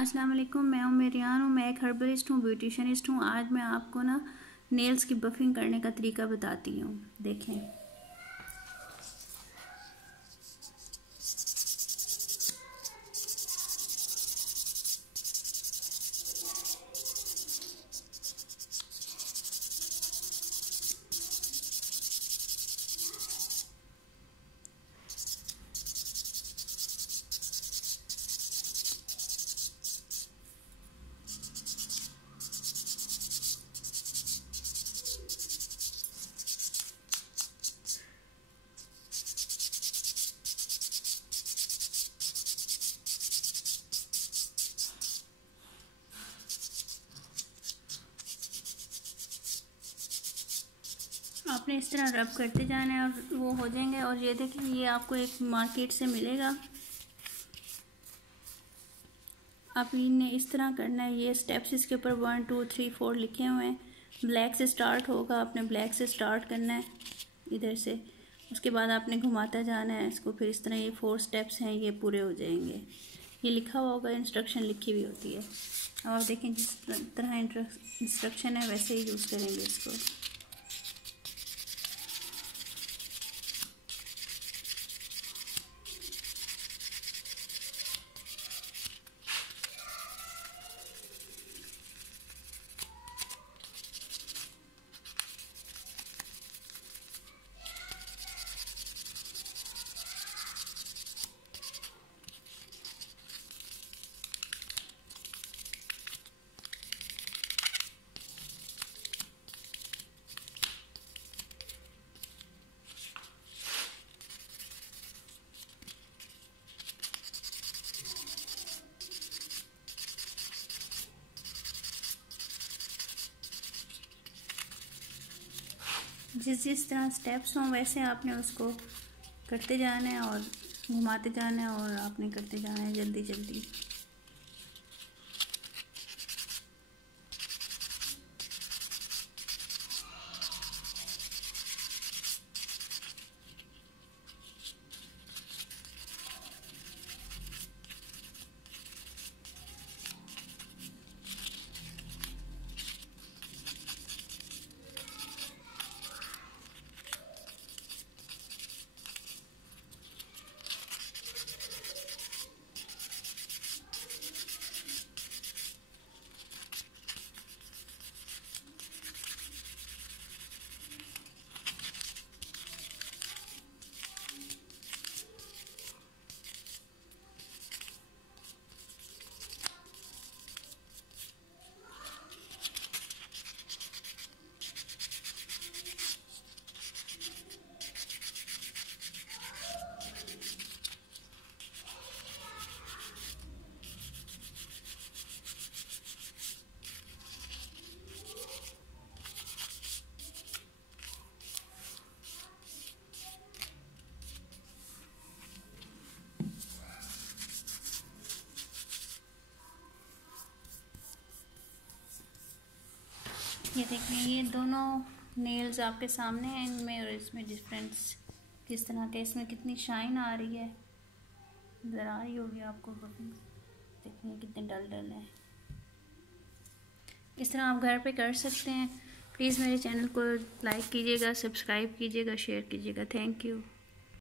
अस्सलाम वालेकुम, मैं हूँ मेरियान हूँ। मैं एक हर्बलिस्ट हूँ, ब्यूटिशनिस्ट हूँ। आज मैं आपको ना नेल्स की बफिंग करने का तरीका बताती हूँ। देखें, आपने इस तरह रब करते जाना है और वो हो जाएंगे। और ये देखें, ये आपको एक मार्केट से मिलेगा। आप इन्हें इस तरह करना है। ये स्टेप्स इसके ऊपर 1 2 3 4 लिखे हुए हैं। ब्लैक से स्टार्ट होगा, आपने ब्लैक से स्टार्ट करना है इधर से। उसके बाद आपने घुमाता जाना है इसको। फिर इस तरह ये 4 स्टेप्स हैं, ये पूरे हो जाएंगे। ये लिखा हुआ होगा, इंस्ट्रक्शन लिखी हुई होती है। अब आप देखें, जिस तरह इंस्ट्रक्शन है वैसे ही यूज़ करेंगे इसको। जिस तरह स्टेप्स हों वैसे आपने उसको करते जाना है और घुमाते जाना है और आपने करते जाना है जल्दी जल्दी। ये देखें, ये दोनों नेल्स आपके सामने हैं। इनमें और इसमें डिफरेंस किस तरह के, इसमें कितनी शाइन आ रही है, नज़र आ रही होगी आपको। देखिए कितने डल डल है। इस तरह आप घर पे कर सकते हैं। प्लीज़ मेरे चैनल को लाइक कीजिएगा, सब्सक्राइब कीजिएगा, शेयर कीजिएगा। Thank you.